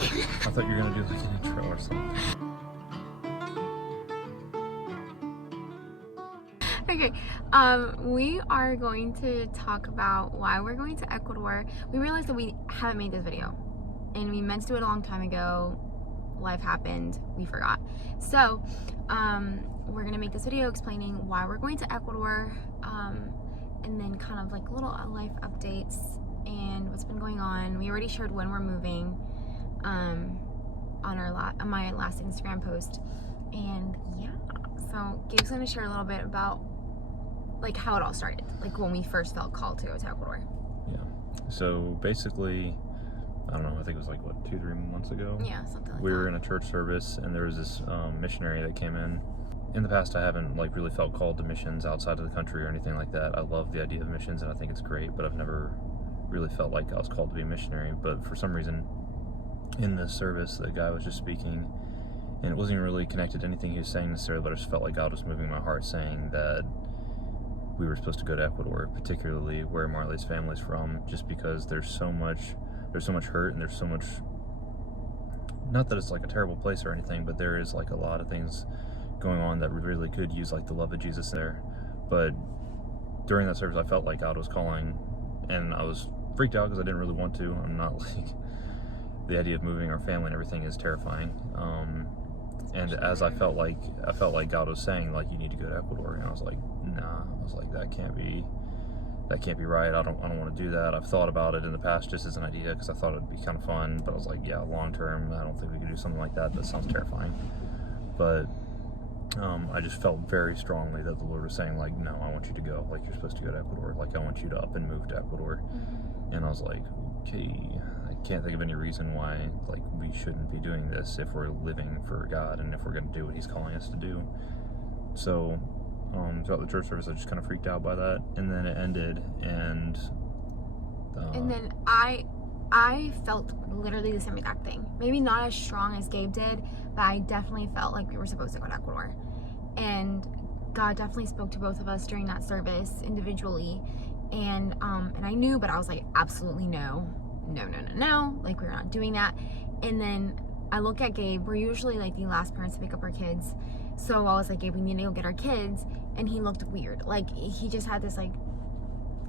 I thought you were gonna do like an intro or something. Okay, we are going to talk about why we're going to Ecuador. We realized that we haven't made this video, and we meant to do it a long time ago. Life happened, we forgot. So, we're gonna make this video explaining why we're going to Ecuador, and then kind of like little life updates and what's been going on. We already shared when we're moving, on my last Instagram post, and yeah. So Gabe's gonna share a little bit about like how it all started, like when we first felt called to go to Ecuador. Yeah. So basically, I don't know, I think it was like, what, 2-3 months ago? Yeah, something like we that. were in a church service, and there was this missionary that came in. In the past, I haven't like really felt called to missions outside of the country or anything like that. I love the idea of missions, and I think it's great, but I've never really felt like I was called to be a missionary. But for some reason, in this service, the guy was just speaking, and it wasn't even really connected to anything he was saying necessarily, but I just felt like God was moving my heart, saying that we were supposed to go to Ecuador, particularly where Marley's family's from, just because there's so much hurt, and there's so much, not that it's like a terrible place or anything, but there is like a lot of things going on that really could use like the love of Jesus there. But during that service, I felt like God was calling, and I was freaked out because I didn't really want to. I'm not like, the idea of moving our family and everything is terrifying. And as I felt like God was saying, like, you need to go to Ecuador, and I was like, nah. I was like, that can't be right. I don't want to do that. I've thought about it in the past just as an idea because I thought it'd be kind of fun, but I was like, yeah, long term, I don't think we could do something like that. That sounds terrifying. But I just felt very strongly that the Lord was saying, like, no, I want you to go. Like, you're supposed to go to Ecuador. Like, I want you to up and move to Ecuador. And I was like, okay, I can't think of any reason why, like, we shouldn't be doing this if we're living for God and if we're going to do what He's calling us to do. So throughout the church service, I just kind of freaked out by that, and then it ended, and then I felt literally the same exact thing. Maybe not as strong as Gabe did, but I definitely felt like we were supposed to go to Ecuador. And God definitely spoke to both of us during that service individually. And I knew, but I was like, absolutely no. Like, we're not doing that. And then I look at Gabe. We're usually like the last parents to pick up our kids. So I was like, Gabe, we need to go get our kids. And he looked weird. Like, he just had this, like,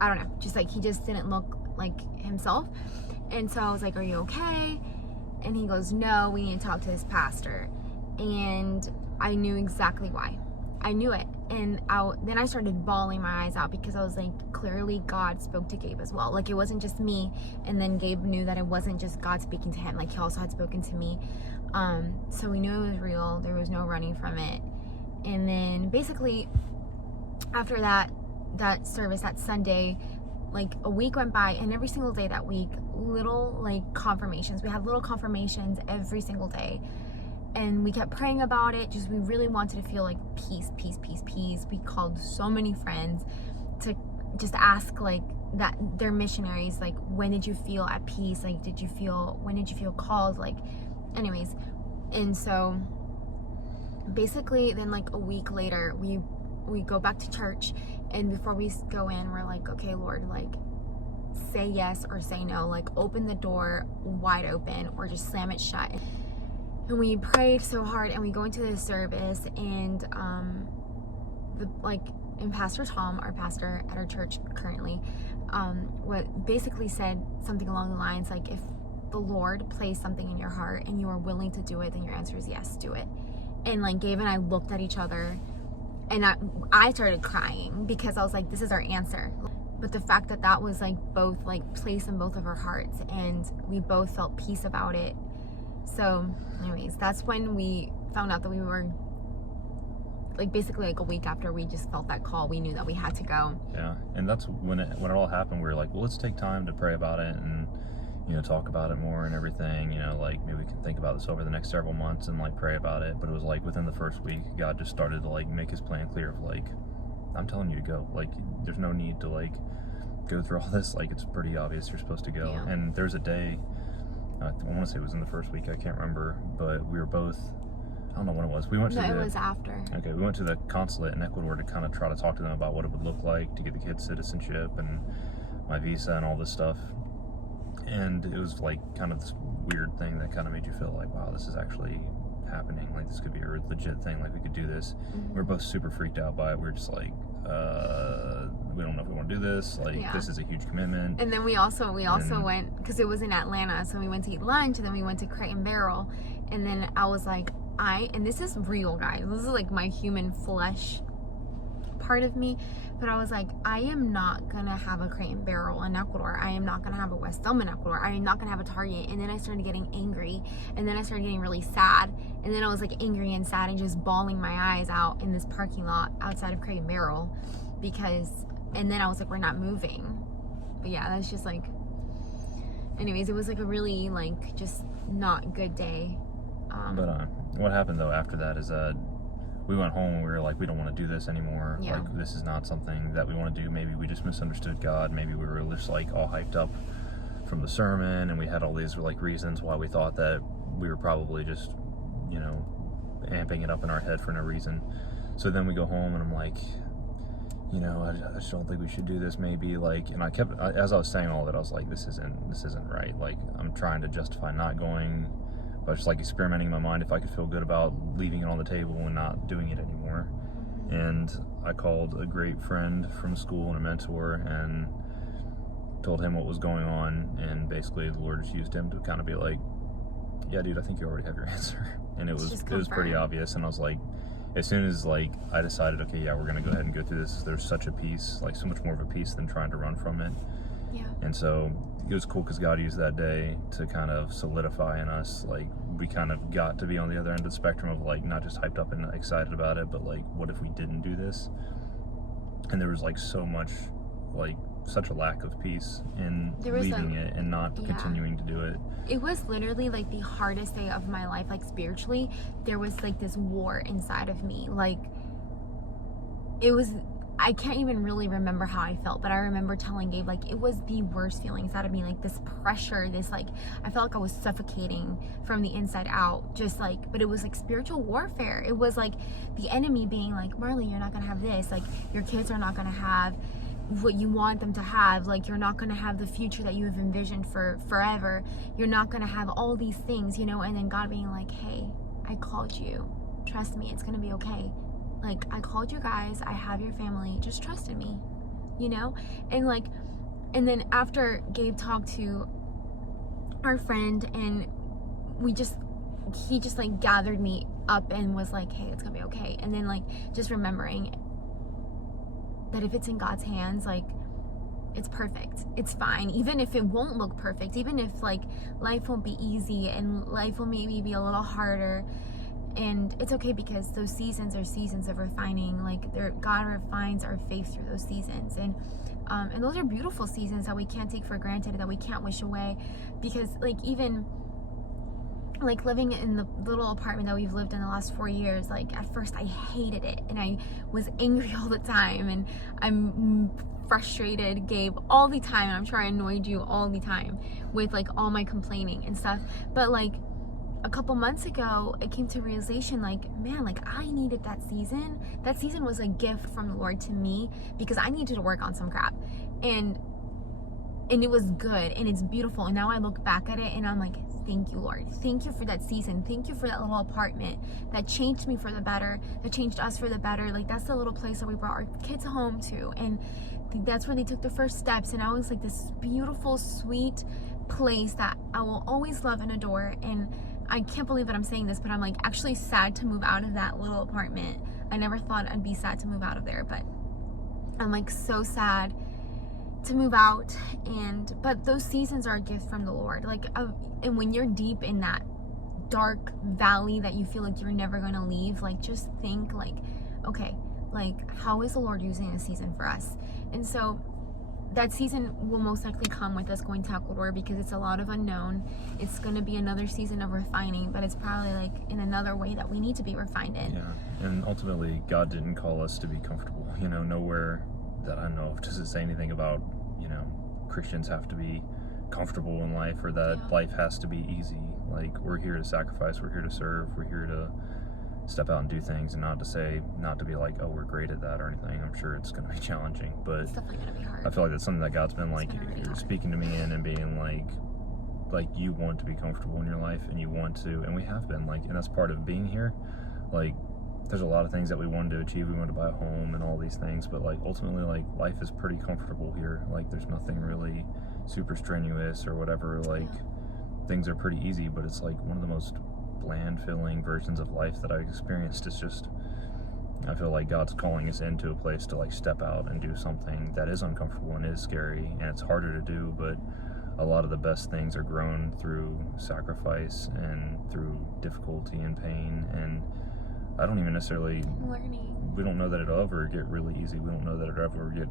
I don't know, just like, he just didn't look like himself. And so I was like, are you okay? And he goes, no, we need to talk to his pastor. And I knew exactly why. I knew it. And then I started bawling my eyes out because I was like, clearly God spoke to Gabe as well. Like, it wasn't just me. And then Gabe knew that it wasn't just God speaking to him. Like, he also had spoken to me. So we knew it was real. There was no running from it. And then basically after that service, that Sunday, like a week went by, and every single day that week, little like confirmations. We had little confirmations every single day. And we kept praying about it. Just, we really wanted to feel like peace. We called so many friends to just ask, like, that they're missionaries, like, when did you feel at peace? Like, when did you feel called? Like, anyways. And so basically then, like, a week later, we go back to church, and before we go in, we're like, okay, Lord, like, say yes or say no. Like, open the door wide open or just slam it shut. And we prayed so hard, and we go into this service, and and Pastor Tom, our pastor at our church currently, what basically said something along the lines like, if the Lord placed something in your heart and you are willing to do it, then your answer is yes, do it. And like, Gabe and I looked at each other, and I started crying because I was like, this is our answer. But the fact that was like both like placed in both of our hearts, and we both felt peace about it. So anyways, that's when we found out that we were, like, basically like a week after we just felt that call, we knew that we had to go. Yeah, and that's when it all happened. We were like, well, let's take time to pray about it and, you know, talk about it more and everything, you know, like, maybe we can think about this over the next several months and like pray about it. But it was like within the first week, God just started to like make His plan clear of like, I'm telling you to go. Like, there's no need to like go through all this. Like, it's pretty obvious you're supposed to go. Yeah. And there's a day, I want to say it was in the first week, I can't remember, but we were both, I don't know when it was. We went to it was after. Okay, we went to the consulate in Ecuador to kind of try to talk to them about what it would look like to get the kids citizenship and my visa and all this stuff. And it was like kind of this weird thing that kind of made you feel like, wow, this is actually happening. Like, this could be a legit thing. Like, we could do this. Mm-hmm. We were both super freaked out by it. We were just like, we don't know if we want to do this. Like, this is a huge commitment. And then we also went, because it was in Atlanta, so we went to eat lunch, and then we went to Crate and Barrel. And then I was like, and this is real, guys. This is like my human flesh part of me. But I was like, I am not gonna have a Crate and Barrel in Ecuador. I am not gonna have a West Elm in Ecuador. I am not gonna have a Target. And then I started getting angry, and then I started getting really sad, and then I was like angry and sad and just bawling my eyes out in this parking lot outside of Crate and Barrel, and then I was like, we're not moving. But yeah, that's just like, anyways, it was like a really like just not good day. But what happened though after that is that we went home and we were like, we don't want to do this anymore. Yeah. Like, this is not something that we want to do. Maybe we just misunderstood God. Maybe we were just like all hyped up from the sermon, and we had all these like reasons why we thought that we were probably just, you know, amping it up in our head for no reason. So then we go home and I'm like, you know, I just don't think we should do this, maybe. Like, and as I was saying all of it, I was like, this isn't right. Like, I'm trying to justify not going. I was just like experimenting in my mind if I could feel good about leaving it on the table and not doing it anymore. And I called a great friend from school and a mentor and told him what was going on, and basically the Lord just used him to kind of be like, yeah, dude, I think you already have your answer. And it was pretty obvious. And I was like, as soon as like I decided, okay, yeah, we're gonna go ahead and go through this, there's such a peace, like so much more of a peace than trying to run from it. Yeah. And so it was cool because God used that day to kind of solidify in us, like, we kind of got to be on the other end of the spectrum of like not just hyped up and excited about it, but like, what if we didn't do this? And there was like so much, like such a lack of peace in leaving it and not continuing to do it. It was literally like the hardest day of my life, like spiritually. There was like this war inside of me. Like, it was, I can't even really remember how I felt, but I remember telling Gabe, like, it was the worst feeling inside of me, like this pressure, this like, I felt like I was suffocating from the inside out, just like, but it was like spiritual warfare. It was like the enemy being like, Marley, you're not gonna have this, like your kids are not gonna have what you want them to have, like you're not gonna have the future that you have envisioned for forever, you're not gonna have all these things, you know. And then God being like, hey, I called you, trust me, it's gonna be okay. Like, I called you guys, I have your family, just trust in me, you know? And like, and then after Gabe talked to our friend, and he just like gathered me up and was like, hey, it's gonna be okay. And then like, just remembering that if it's in God's hands, like, it's perfect, it's fine, even if it won't look perfect, even if like life won't be easy and life will maybe be a little harder. And it's okay, because those seasons are seasons of refining. Like, God refines our faith through those seasons, and those are beautiful seasons that we can't take for granted, that we can't wish away. Because like, even like living in the little apartment that we've lived in the last 4 years, like at first I hated it and I was angry all the time, and I'm frustrated Gabe all the time, and I'm sure I annoyed you all the time with like all my complaining and stuff. But like, a couple months ago, it came to realization, like, man, like I needed that season. That season was a gift from the Lord to me, because I needed to work on some crap, and it was good and it's beautiful. And now I look back at it and I'm like, thank you, Lord. Thank you for that season. Thank you for that little apartment that changed me for the better, that changed us for the better. Like, that's the little place that we brought our kids home to, and that's where they took the first steps. And I was like, this beautiful, sweet place that I will always love and adore. And I can't believe that I'm saying this, but I'm like actually sad to move out of that little apartment. I never thought I'd be sad to move out of there, but I'm like so sad to move out. But those seasons are a gift from the Lord. Like, and when you're deep in that dark valley that you feel like you're never gonna leave, like, just think like, okay, like, how is the Lord using this season for us? And so that season will most likely come with us going to Ecuador, because it's a lot of unknown. It's going to be another season of refining, but it's probably like in another way that we need to be refined in. Yeah, and ultimately God didn't call us to be comfortable. You know, nowhere that I know of does it say anything about, you know, Christians have to be comfortable in life, or that life has to be easy. Like, we're here to sacrifice, we're here to serve, we're here to step out and do things, and not to be like, oh, we're great at that or anything. I'm sure it's going to be challenging, but it's definitely going to be hard. I feel like that's something that God's been like, you're speaking to me in, and being like, like, you want to be comfortable in your life, and you want to, and we have been, like, and that's part of being here. Like, there's a lot of things that we wanted to achieve. We wanted to buy a home and all these things, but like ultimately, like, life is pretty comfortable here. Like, there's nothing really super strenuous or whatever. Like, things are pretty easy, but it's like one of the most bland feeling versions of life that I've experienced. It's just, I feel like God's calling us into a place to like step out and do something that is uncomfortable and is scary, and it's harder to do, but a lot of the best things are grown through sacrifice and through difficulty and pain. And I don't even necessarily learning. We don't know that it'll ever get really easy. We don't know that it'll ever get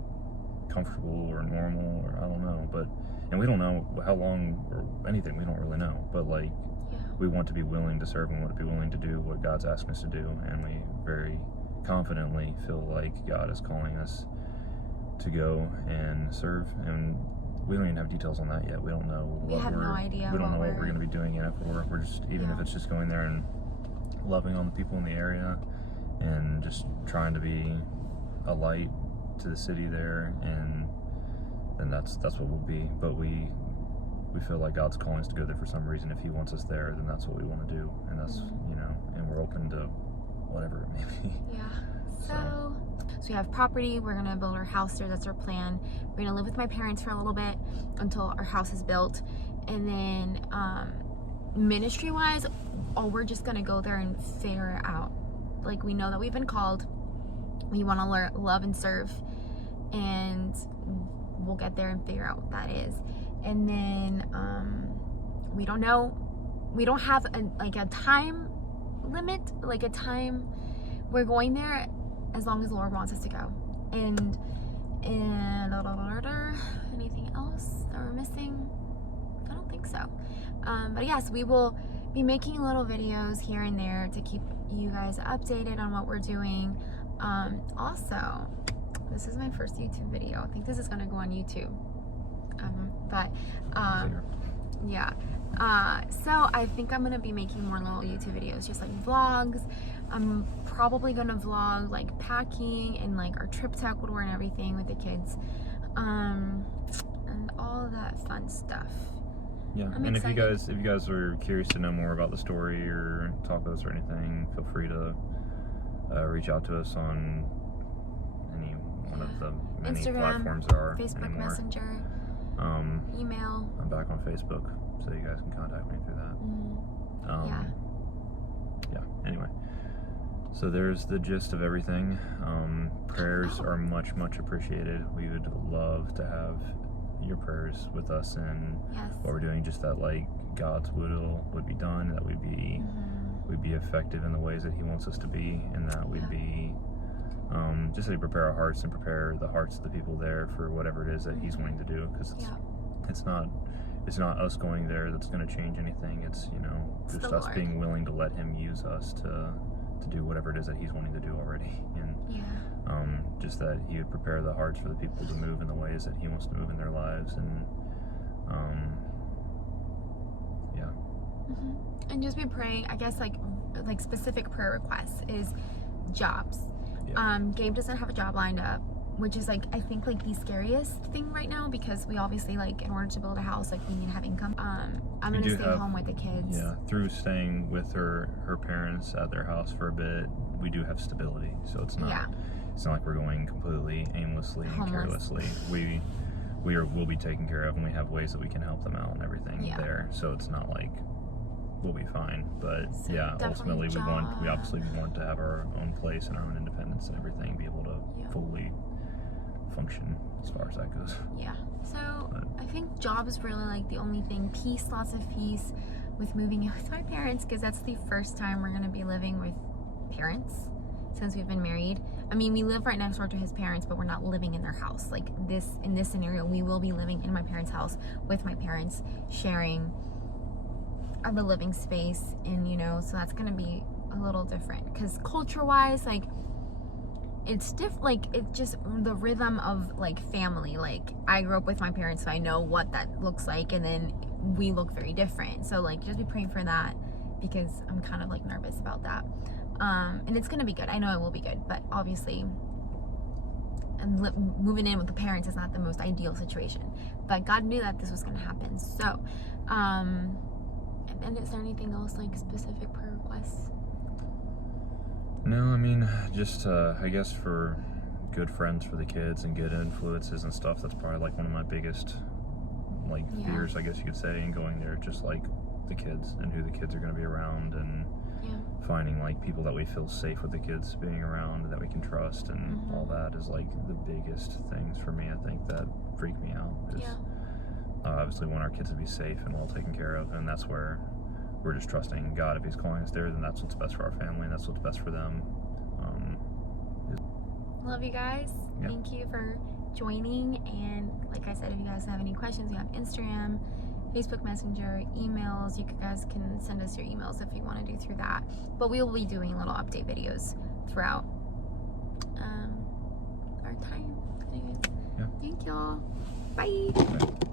comfortable or normal, or I don't know. But, and we don't know how long or anything. We don't really know. But like, we want to be willing to serve and want to be willing to do what God's asking us to do. And we very confidently feel like God is calling us to go and serve. And we don't even have details on that yet. We don't know what we have no idea. We don't know what we're going to be doing in Ecuador. We're just, even if it's just going there and loving on the people in the area and just trying to be a light to the city there, and then that's what we'll be. But we feel like God's calling us to go there for some reason. If he wants us there, then that's what we want to do, and that's you know, and we're open to whatever it may be. So we have property. We're gonna build our house there. That's our plan. We're gonna live with my parents for a little bit until our house is built, and then ministry wise, we're just gonna go there and figure it out. Like, we know that we've been called. We want to love and serve, and we'll get there and figure out what that is. And then we don't know. We don't have a time limit, like a time. We're going there as long as the Lord wants us to go. And anything else that we're missing? I don't think so. But yes, we will be making little videos here and there to keep you guys updated on what we're doing. Also, this is my first YouTube video. I think this is gonna go on YouTube. Yeah. So I think I'm gonna be making more little YouTube videos, just like vlogs. I'm probably gonna vlog like packing and like our trip to Ecuador and everything with the kids, and all of that fun stuff. Yeah, and excited. if you guys are curious to know more about the story or talk with us or anything, feel free to reach out to us on any one of the many Instagram, platforms there are Facebook anymore. Messenger, email. I'm back on Facebook, so you guys can contact me through that. Yeah. Anyway, so there's the gist of everything. Prayers are much appreciated. We would love to have your prayers with us and what we're doing, just that like God's will would be done, that we'd be effective in the ways that he wants us to be, and that we'd be just that he prepare our hearts and prepare the hearts of the people there for whatever it is that he's wanting to do, because it's not us going there that's going to change anything. It's, you know, just us being willing to let him use us to do whatever it is that he's wanting to do already, and just that he would prepare the hearts for the people to move in the ways that he wants to move in their lives. And and just be praying, I guess, like specific prayer requests is jobs. Gabe doesn't have a job lined up, which is like, I think like the scariest thing right now, because we obviously, like, in order to build a house, like, we need to have income. I'm gonna stay home with the kids. Through staying with her parents at their house for a bit, we do have stability, so it's not it's not like we're going completely aimlessly and carelessly. We'll be taken care of, and we have ways that we can help them out and everything there, so it's not like we'll be fine. But so ultimately we obviously want to have our own place and our own independence and everything, be able to fully function as far as that goes. So I think job is really like the only thing. Peace, lots of peace with moving in with my parents, because that's the first time we're gonna be living with parents since we've been married. I mean, we live right next door to his parents, but we're not living in their house. Like, in this scenario, we will be living in my parents' house with my parents, sharing the living space, and, you know, so that's gonna be a little different, because culture-wise, like, it's like, it's just the rhythm of like family. Like, I grew up with my parents, so I know what that looks like, and then we look very different. So like, just be praying for that, because I'm kind of like nervous about that. And it's gonna be good. I know it will be good, but obviously and moving in with the parents is not the most ideal situation. But God knew that this was going to happen. So, and then is there anything else, like specific prayer requests? No, I mean, just, I guess for good friends for the kids and good influences and stuff, that's probably like one of my biggest, like, fears, I guess you could say, in going there, just like the kids and who the kids are going to be around, and finding like people that we feel safe with the kids being around and that we can trust, and all that is like the biggest things for me. I think that freak me out is obviously want our kids to be safe and well taken care of, and that's where we're just trusting God. If he's calling us there, then that's what's best for our family and that's what's best for them. Love you guys. Thank you for joining, and like I said, if you guys have any questions, we have Instagram, Facebook Messenger, emails. You guys can send us your emails if you want to do through that. But we will be doing little update videos throughout our time. Anyways, thank y'all. Bye.